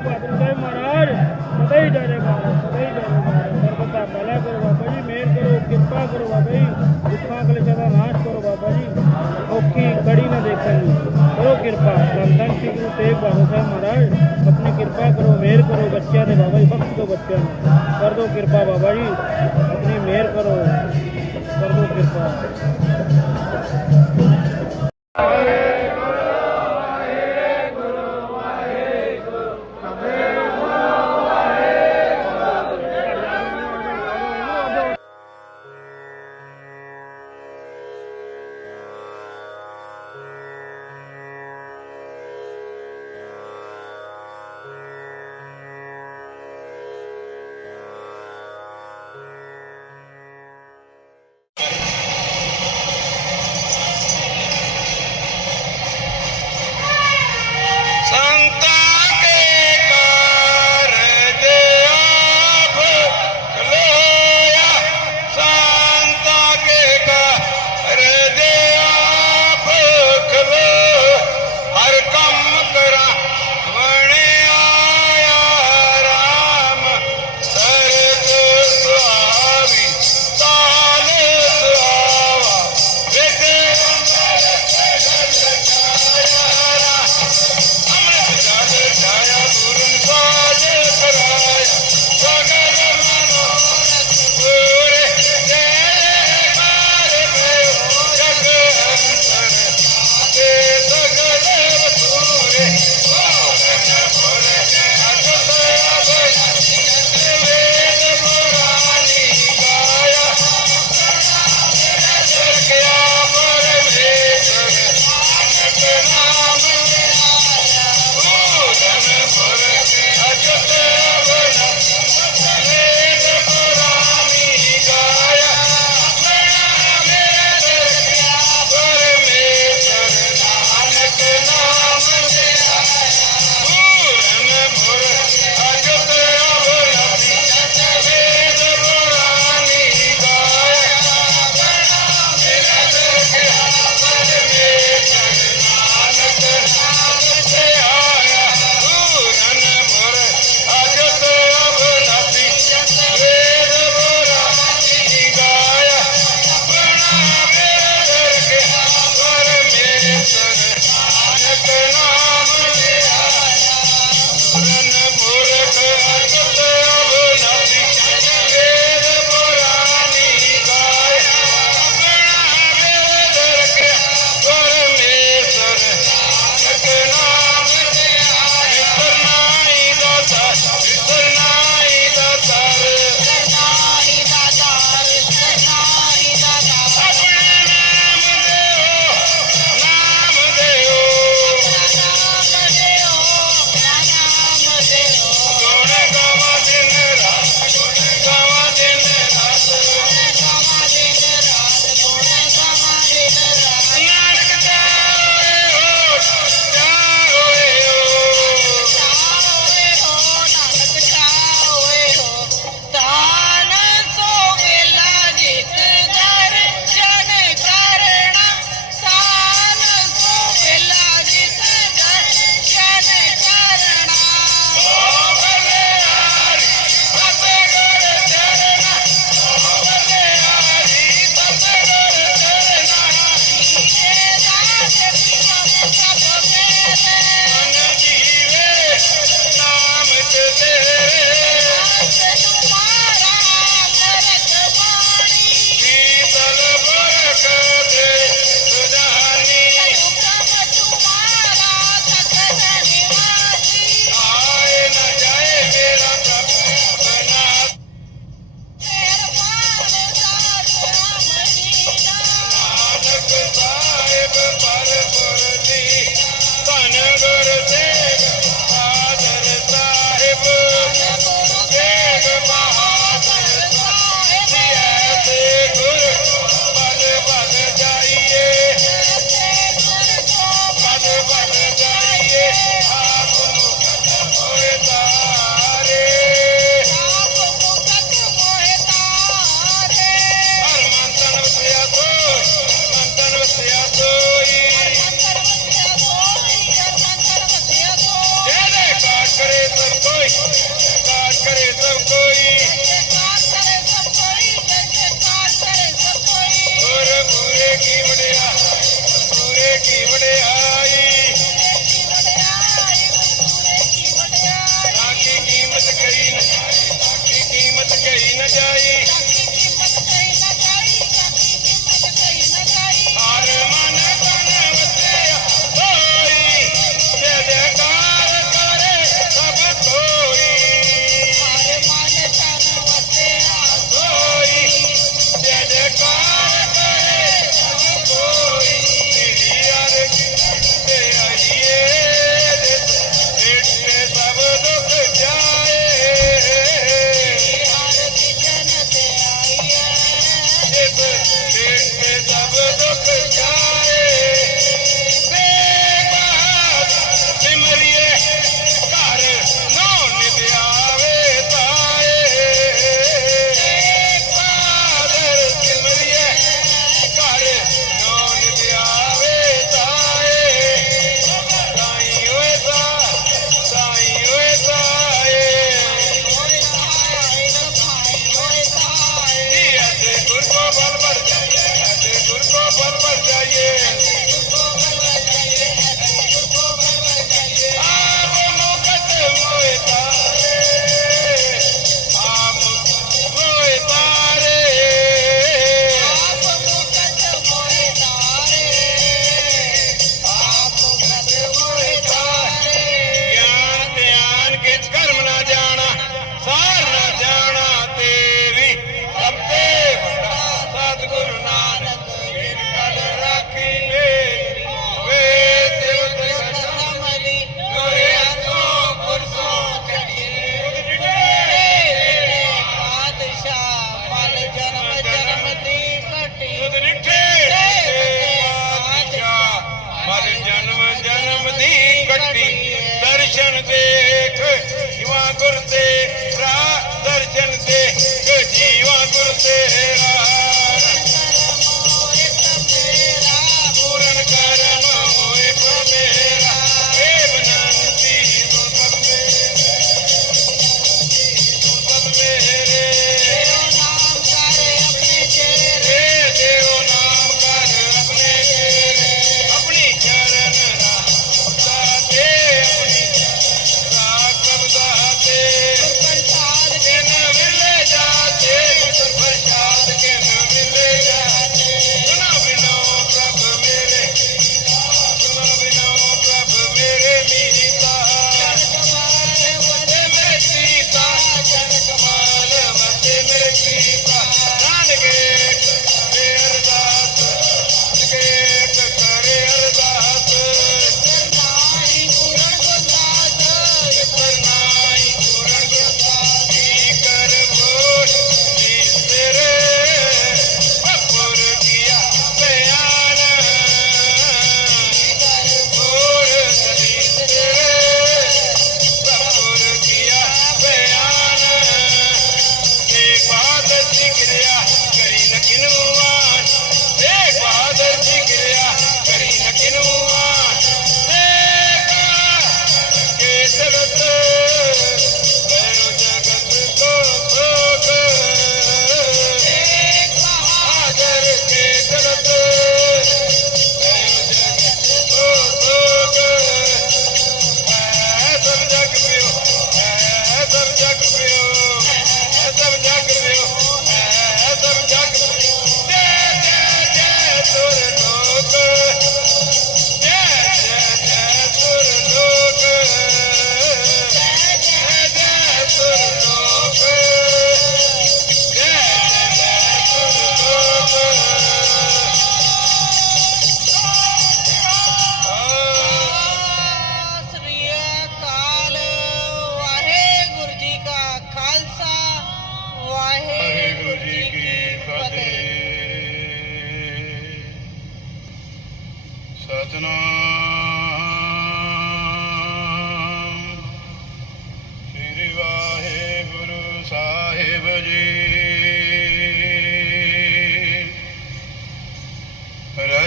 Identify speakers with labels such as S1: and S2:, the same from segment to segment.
S1: ਬਹਾਦਰ ਸਾਹਿਬ ਮਹਾਰਾਜ ਸਦਾ ਹੀ ਡਰੇ ਮਹਾਰਾਜ ਸਦਾ ਹੀ ਡਰੇ ਮਹਾਰਾਜ ਸਰਬਤ ਦਾ ਭਲਾ ਕਰੋ ਬਾਬਾ ਜੀ ਮਿਹਰ ਕਰੋ ਕਿਰਪਾ ਕਰੋ ਬਾਬਾ ਜੀ ਦੁੱਖਾਂ ਕਲੇਸ਼ਾਂ ਦਾ ਨਾਸ਼ ਕਰੋ ਬਾਬਾ ਜੀ ਔਖੀ ਕੜੀ ਨਾ ਦੇਖਣ ਨੂੰ ਕਰੋ ਕਿਰਪਾ ਧੰਨ ਧੰਨ ਸ੍ਰੀ ਗੁਰੂ ਤੇਗ ਬਹਾਦਰ ਸਾਹਿਬ ਮਹਾਰਾਜ ਆਪਣੀ ਕਿਰਪਾ ਕਰੋ ਮਿਹਰ ਕਰੋ ਬੱਚਿਆਂ ਦੇ ਬਾਬਾ ਜੀ ਬਖਸ਼ ਦਿਓ ਬੱਚਿਆਂ ਨੂੰ ਕਰ ਦਿਓ ਕਿਰਪਾ ਬਾਬਾ ਜੀ ਆਪਣੀ ਮਿਹਰ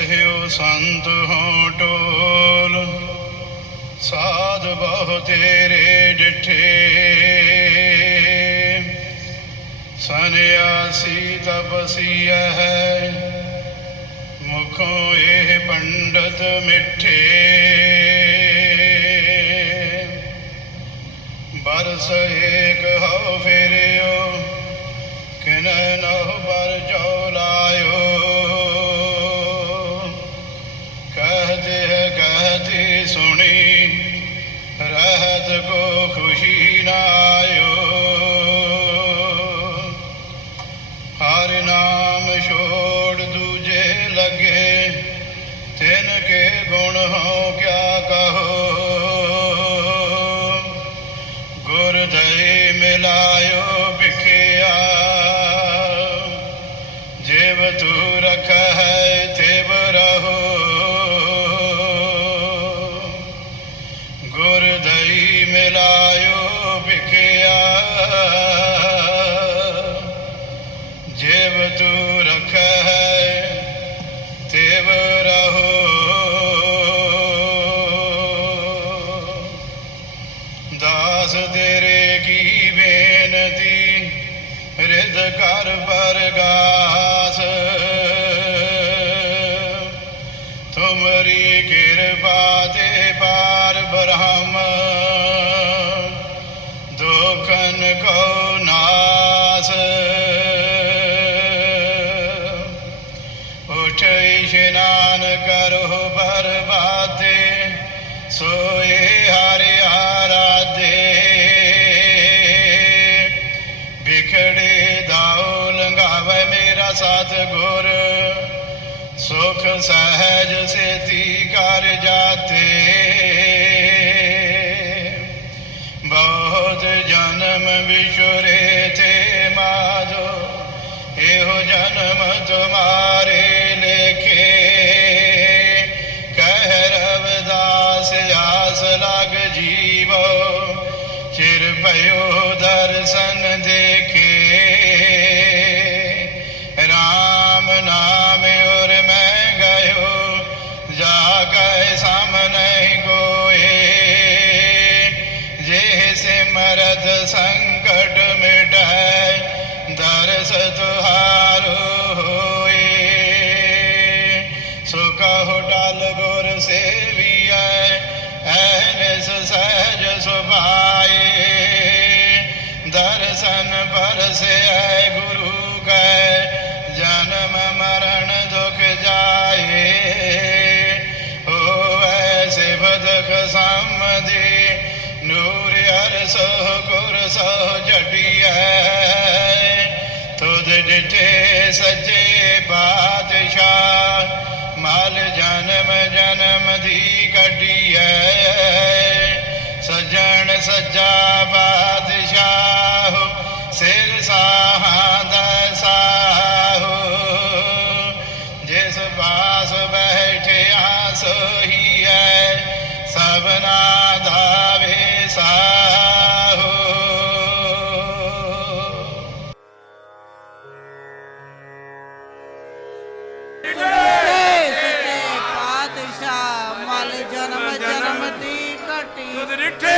S2: ਰਹਿਓ ਸੰਤ ਹੋ ਟੋਲ। ਸਾਧ ਬਹੁ ਤੇਰੇ ਡਿਠੇ ਸਨਿਆਸੀ ਤਪਸੀ ਹੈ। ਮੁਖੋਂ ਇਹ ਪੰਡਤ ਮਿੱਠੇ। ਬਰਸ ਏਕ ਹੋ ਫੇਰਿਓ, ਕਿਨ ਨਹੁ ਬਰ ਜੋ ਫਿਰਾਇਓ ਹਰ ਨਾਮ ਛੋੜ ਦੂਜੇ ਲਗੇ ਤਿਨ ਕੇ ਗੁਣ ਹੋ ਕਿਆ ਕਹੋ? ਮੇਰਾ ਗੁਰ ਸੁਖ ਸਹਿਜ ਸੇਤੀ ਕਰ ਜਾਤੇ நிறுத்து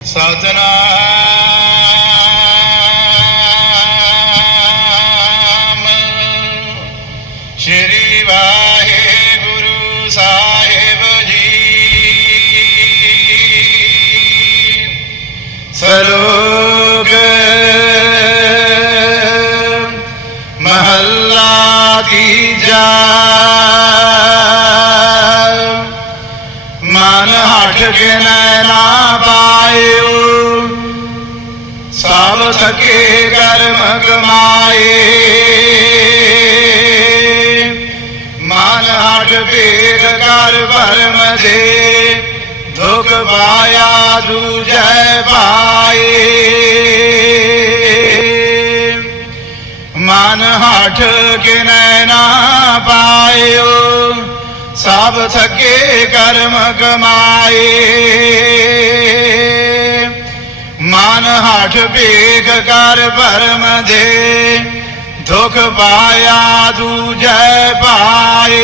S2: சாதனா ਮਨ ਹਟ ਕੇ ਨਾ ਪਾਇਓ, ਸਭ ਥਕੇ ਕਰਮ ਕਮਾਏ। ਮਨ ਹਟ ਭੇਦ ਕਰ ਭਰਮ ਦੇ, ਦੁਖ ਪਾਇਆ ਦੂਜੈ ਪਾਏ। ਮਨ ਹਟ ਕੇ ਨਾ ਪਾਇਓ, ਸਭ ਥਕੇ ਕਰਮ ਕਮਾਏ। ਮਨ ਹਟ ਭੇਖ ਕਰ ਭਰਮ ਦੇ, ਦੁਖ ਪਾਇਆ ਦੂਜੈ ਪਾਏ।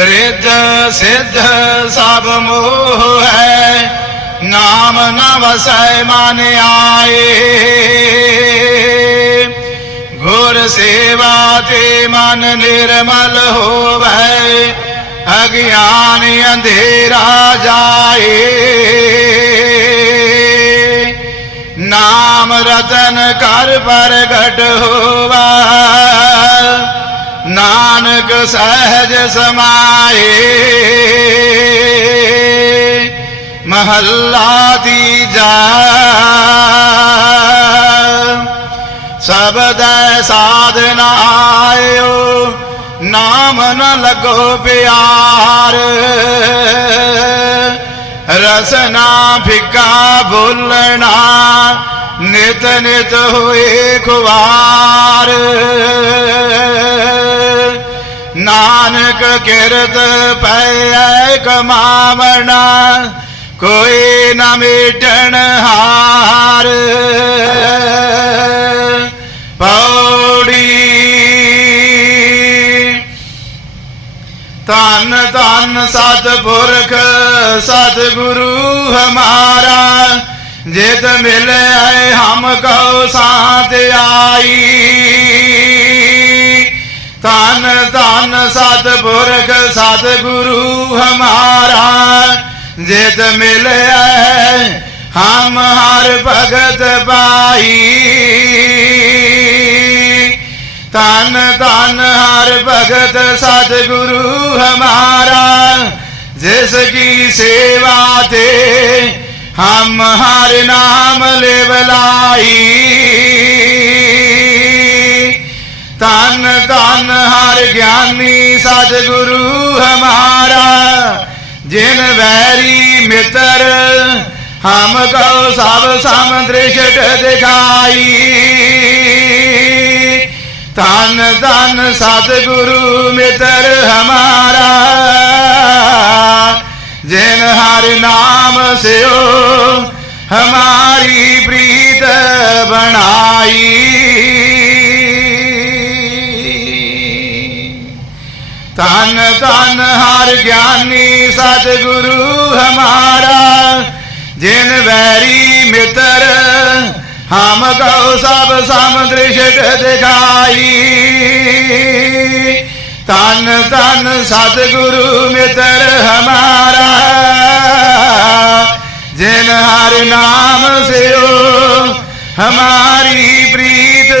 S2: ਰਿੱਧ ਸਿੱਧ ਸਭ ਮੋਹ ਹੈ ਨਾਮ ਨ ਵਸੈ ਮਨ ਆਏ। ਗੁਰ ਸੇਵਾ ਤੇ ਮਨ ਨਿਰਮਲ ਹੋਵੇ, ਅਗਿਆਨ ਅੰਧੇਰਾ ਜਾਏ। ਨਾਮ ਰਤਨ ਕਰ ਪ੍ਰਗਟ ਹੋਵਾ, ਨਾਨਕ ਸਹਿਜ ਸਮਾਏ। ਮਹੱਲਾ ਤੀਜਾ ਸਬਦੈ ਸਾਧਨ ਆਇਓ, ਨਾਮ ਨ ਲੱਗੋ ਪਿਆਰ। ਰਸਨਾ ਫਿਕਾ ਬੋਲਣਾ, ਨਿਤ ਨਿਤ ਹੋਏ ਖੁਆਰ ਨਾਨਕ ਕਿਰਤ ਪੈ ਕਮਾਵਣਾ ਕੋਈ ਨਾ ਮਿਟਣ ਹਾਰ। ਪੌੜੀ ਧੰਨ ਧੰਨ ਸਤਿਪੁਰਖ ਸਤਿਗੁਰੂ ਹਮਾਰਾ, ਜਿਤ ਮਿਲੇ ਹਮ ਕਉ ਸਾਥ ਆਈ। ਧੰਨ ਧੰਨ ਸਤਿਪੁਰਖ ਸਤਿਗੁਰੂ ਹਮਾਰਾ ਜਿਤ ਮਿਲੇ ਹਮ ਹਰ ਭਗਤ ਪਾਈ ਤਨ ਤਨ ਹਰ ਭਗਤ ਸਤਿਗੁਰੂ ਹਮਾਰਾ, ਜਿਸ ਕੀ ਸੇਵਾ ਤੇ ਹਮ ਹਰ ਨਾਮ ਲਿਵਲਾਈ ਤਨ ਤਨ ਹਰ ਗਿਆਨੀ ਸਤਿਗੁਰੂ ਹਮਾਰਾ ਜਿਨ ਵੈਰੀ ਮਿੱਤਰ, ਹਮ ਕਉ ਸਭ ਸਮ ਦ੍ਰਿਸ਼ਟ ਦਿਖਾਈ। ਤਨ ਤਨ ਸਤਿਗੁਰੂ ਮਿੱਤਰ ਹਮਾਰਾ, ਜਿਨ ਹਰ ਨਾਮ ਸਿਓ ਹਮਾਰੀ ਪ੍ਰੀਤ ਬਣਾਈ। ਤਨ ਤਨ ਹਰ ਗਿਆਨੀ ਸਤਿਗੁਰੂ ਹਮਾਰਾ, ਜਿਨ ਵੈਰੀ ਮਿੱਤਰ, ਹਮ ਕਉ ਸਭ ਸਮ ਦ੍ਰਿਸ਼ਟ ਦਿਖਾਈ। ਤਨ ਤਨ ਸਤਿਗੁਰੂ ਮਿੱਤਰ ਹਮਾਰਾ, ਜਿਨ ਹਰ ਨਾਮ ਸਿਓ ਹਮਾਰੀ ਪ੍ਰੀਤ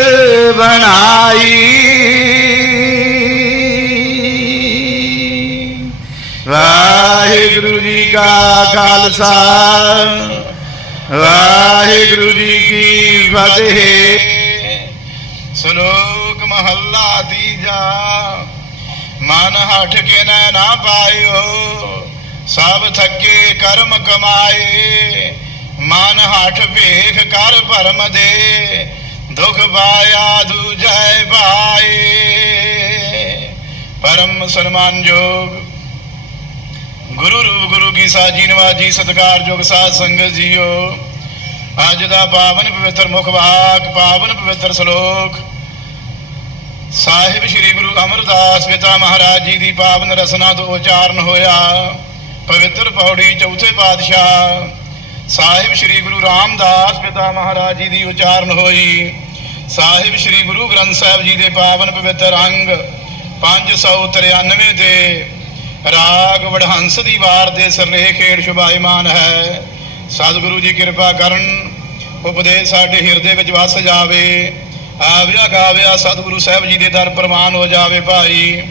S2: ਬਣਾਈ। ਵਾਹਿਗੁਰੂ ਜੀ ਕਾ ਖਾਲਸਾ। ਵਾਹਿਗੁਰੂ ਜੀ ਕੀ ਫਤਿਹ। ਸ਼ਲੋਕ ਮਹੱਲਾ ਤੀਜਾ। ਮਨ ਹਟ ਕੇ ਨੈ ਨਾ ਪਾਇਓ। ਸਭ ਥੱਕੇ ਕਰਮ ਕਮਾਏ। ਮਨ ਹਟ ਭੇਖ ਕਰ ਭਰਮ ਦੇ। ਦੁਖ ਪਾਇਆ ਦੂਜੈ ਪਾਏ। ਪਰਮ ਸਨਮਾਨ ਸਨਮਾਨਯੋਗ ਗੁਰੂ ਰੂਪ ਗੁਰੂ ਕੀ ਸਾਜੀ ਨਵਾਜੀ ਸਤਿਕਾਰਯੋਗ ਸਾਧ ਸੰਗਤ ਜੀਓ। ਅੱਜ ਦਾ ਪਾਵਨ ਪਵਿੱਤਰ ਮੁਖ ਵਾਕ, ਪਾਵਨ ਪਵਿੱਤਰ ਸ਼ਲੋਕ। ਸਾਹਿਬ ਸ੍ਰੀ ਗੁਰੂ ਅਮਰਦਾਸ ਪਿਤਾ ਮਹਾਰਾਜ ਜੀ ਦੀ ਪਾਵਨ ਰਸਨਾ ਤੋਂ ਉਚਾਰਨ ਹੋਇਆ। ਪਵਿੱਤਰ ਪੌੜੀ ਚੌਥੇ ਪਾਤਸ਼ਾਹ ਸਾਹਿਬ ਸ੍ਰੀ ਗੁਰੂ ਰਾਮਦਾਸ ਪਿਤਾ ਮਹਾਰਾਜ ਜੀ ਦੀ ਉਚਾਰਨ ਹੋਈ। ਸਾਹਿਬ ਸ੍ਰੀ ਗੁਰੂ ਗ੍ਰੰਥ ਸਾਹਿਬ ਜੀ ਦੇ ਪਾਵਨ ਪਵਿੱਤਰ ਅੰਗ 593 ਦੇ ਰਾਗ ਵਡਹੰਸ ਦੀ ਵਾਰ ਦੇ ਸਰਲੇਖ ਖੇੜ ਸ਼ੁਭਾਇਮਾਨ ਹੈ। ਸਤਿਗੁਰੂ ਜੀ ਕਿਰਪਾ ਕਰਨ, ਉਪਦੇਸ਼ ਸਾਡੇ ਹਿਰਦੇ ਵਿੱਚ ਵਸ ਜਾਵੇ। ਆਵਿਆ ਗਾਵਿਆ ਸਤਿਗੁਰੂ ਸਾਹਿਬ ਜੀ ਦੇ ਦਰ ਪ੍ਰਮਾਨ ਹੋ ਜਾਵੇ ਭਾਈ।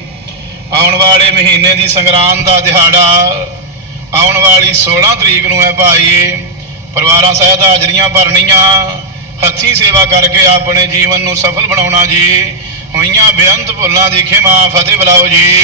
S2: ਆਉਣ ਵਾਲੇ ਮਹੀਨੇ ਦੀ ਸੰਗਰਾਂਦ ਦਾ ਦਿਹਾੜਾ, ਆਉਣ ਵਾਲੀ 16 ਤਰੀਕ ਨੂੰ ਹੈ ਭਾਈ। ਪਰਿਵਾਰਾਂ ਸਹਿਤ ਹਾਜ਼ਰੀਆਂ ਭਰਨੀਆਂ, ਹੱਥੀ ਸੇਵਾ ਕਰਕੇ ਆਪਣੇ ਜੀਵਨ ਨੂੰ ਸਫਲ ਬਣਾਉਣਾ ਜੀ। ਹੋਈਆਂ ਬੇਅੰਤ ਭੁੱਲਾਂ ਦੀ ਖਿਮਾ ਫਤਿਹ ਬੁਲਾਓ ਜੀ।